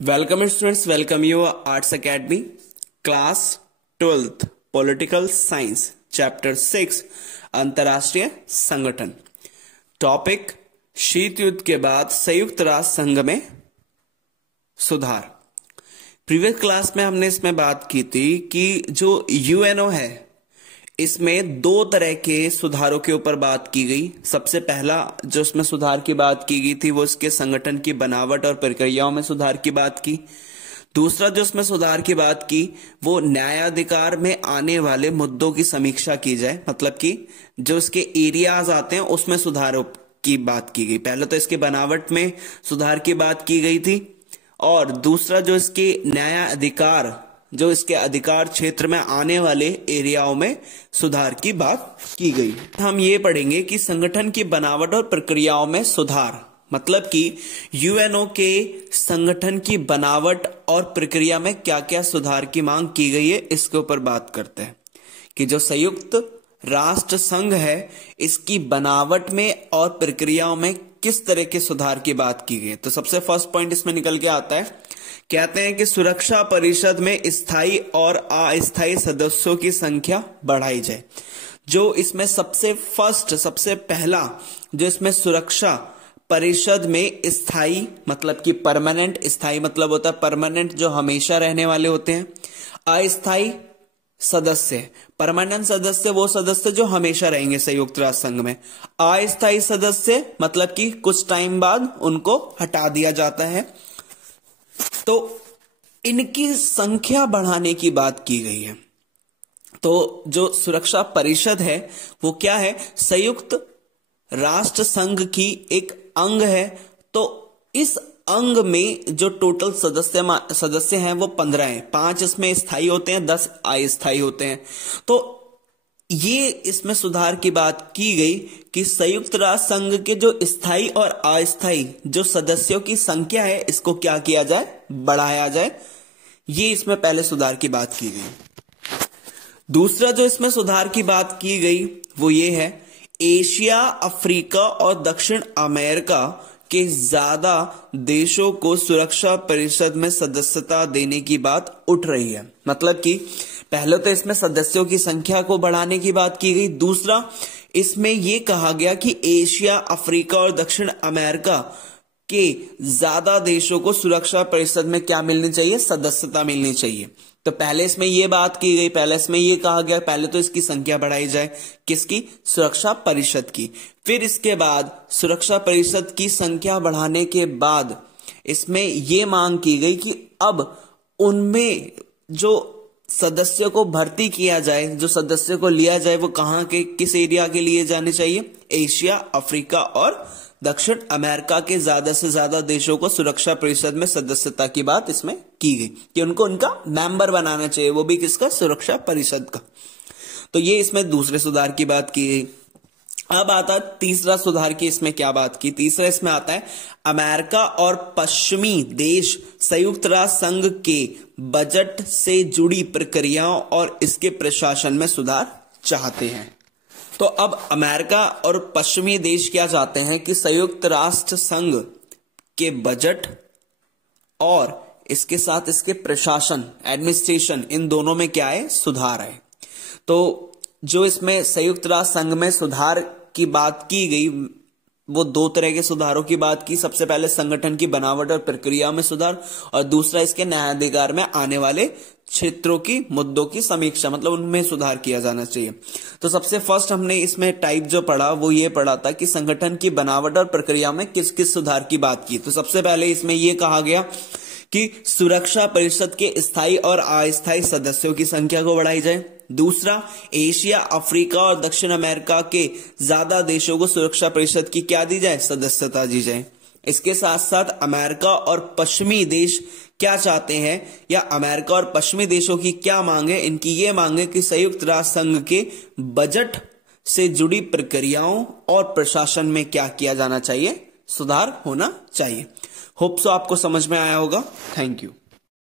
Welcome students, welcome you arts academy class 12th political science chapter 6 अंतरराष्ट्रीय संगठन। Topic शीत युद्ध के बाद संयुक्त राष्ट्र संघ में सुधार। प्रीवियस क्लास में हमने इसमें बात की थी कि जो यूएनओ है इसमें दो तरह के सुधारों के ऊपर बात की गई। सबसे पहला जो इसमें सुधार की बात की गई थी वो इसके संगठन की बनावट और प्रक्रियाओं में सुधार की बात की। दूसरा जो इसमें सुधार की बात की वो न्यायाधिकार में आने वाले मुद्दों की समीक्षा की जाए, मतलब कि जो इसके एरियाज आते हैं उसमें सुधारों की बात की गई। पहले तो इसके बनावट में सुधार की बात की गई थी और दूसरा जो इसके न्यायाधिकार, जो इसके अधिकार क्षेत्र में आने वाले एरियाओं में सुधार की बात की गई। हम ये पढ़ेंगे कि संगठन की बनावट और प्रक्रियाओं में सुधार, मतलब कि यूएनओ के संगठन की बनावट और प्रक्रिया में क्या क्या सुधार की मांग की गई है, इसके ऊपर बात करते हैं कि जो संयुक्त राष्ट्र संघ है इसकी बनावट में और प्रक्रियाओं में किस तरह के सुधार की बात की गई है। तो सबसे फर्स्ट पॉइंट इसमें निकल के आता है, कहते हैं कि सुरक्षा परिषद में स्थायी और अस्थायी सदस्यों की संख्या बढ़ाई जाए। जो इसमें सबसे पहला जो इसमें सुरक्षा परिषद में स्थायी मतलब कि परमानेंट, स्थायी मतलब होता है परमानेंट जो हमेशा रहने वाले होते हैं, अस्थायी सदस्य, परमानेंट सदस्य वो सदस्य जो हमेशा रहेंगे संयुक्त राष्ट्र संघ में, अस्थायी सदस्य मतलब कि कुछ टाइम बाद उनको हटा दिया जाता है। तो इनकी संख्या बढ़ाने की बात की गई है। तो जो सुरक्षा परिषद है वो क्या है, संयुक्त राष्ट्र संघ की एक अंग है। तो इस अंग में जो टोटल सदस्य हैं वो 15 हैं, 5 इसमें स्थायी होते हैं, 10 अस्थायी होते हैं। तो ये इसमें सुधार की बात की गई कि संयुक्त राष्ट्र संघ के जो स्थायी और अस्थायी जो सदस्यों की संख्या है इसको क्या किया जाए, बढ़ाया जाए। ये इसमें पहले सुधार की बात की गई। दूसरा जो इसमें सुधार की बात की गई वो ये है, एशिया, अफ्रीका और दक्षिण अमेरिका के ज्यादा देशों को सुरक्षा परिषद में सदस्यता देने की बात उठ रही है। मतलब कि पहले तो इसमें सदस्यों की संख्या को बढ़ाने की बात की गई। दूसरा इसमें यह कहा गया कि एशिया, अफ्रीका और दक्षिण अमेरिका के ज्यादा देशों को सुरक्षा परिषद में क्या मिलनी चाहिए, सदस्यता मिलनी चाहिए। तो पहले इसमें यह बात की गई, पहले इसमें यह कहा गया पहले तो इसकी संख्या बढ़ाई जाए, किसकी, सुरक्षा परिषद की। फिर इसके बाद सुरक्षा परिषद की संख्या बढ़ाने के बाद इसमें यह मांग की गई कि अब उनमें जो सदस्यों को भर्ती किया जाए, जो सदस्यों को लिया जाए वो कहां के, किस एरिया के लिए जाने चाहिए, एशिया, अफ्रीका और दक्षिण अमेरिका के ज्यादा से ज्यादा देशों को सुरक्षा परिषद में सदस्यता की बात इसमें की गई कि उनको उनका मेंबर बनाना चाहिए, वो भी किसका, सुरक्षा परिषद का। तो ये इसमें दूसरे सुधार की बात की गई। अब आता है तीसरा सुधार की, इसमें क्या बात की, तीसरा इसमें आता है अमेरिका और पश्चिमी देश संयुक्त राष्ट्र संघ के बजट से जुड़ी प्रक्रियाओं और इसके प्रशासन में सुधार चाहते हैं। तो अब अमेरिका और पश्चिमी देश क्या चाहते हैं कि संयुक्त राष्ट्र संघ के बजट और इसके साथ इसके प्रशासन, एडमिनिस्ट्रेशन, इन दोनों में क्या है, सुधार है। तो जो इसमें संयुक्त राष्ट्र संघ में सुधार की बात की गई वो दो तरह के सुधारों की बात की। सबसे पहले संगठन की बनावट और प्रक्रिया में सुधार और दूसरा इसके न्यायाधिकार में आने वाले क्षेत्रों की मुद्दों की समीक्षा, मतलब उनमें सुधार किया जाना चाहिए। तो सबसे फर्स्ट हमने इसमें टाइप जो पढ़ा वो ये पढ़ा था कि संगठन की बनावट और प्रक्रिया में किस किस सुधार की बात की। तो सबसे पहले इसमें यह कहा गया कि सुरक्षा परिषद के स्थायी और अस्थायी सदस्यों की संख्या को बढ़ाई जाए। दूसरा, एशिया, अफ्रीका और दक्षिण अमेरिका के ज्यादा देशों को सुरक्षा परिषद की क्या दी जाए, सदस्यता दी जाए। इसके साथ साथ अमेरिका और पश्चिमी देश क्या चाहते हैं, या अमेरिका और पश्चिमी देशों की क्या मांग है, इनकी ये मांग है कि संयुक्त राष्ट्र संघ के बजट से जुड़ी प्रक्रियाओं और प्रशासन में क्या किया जाना चाहिए, सुधार होना चाहिए। होप सो आपको समझ में आया होगा। Thank you.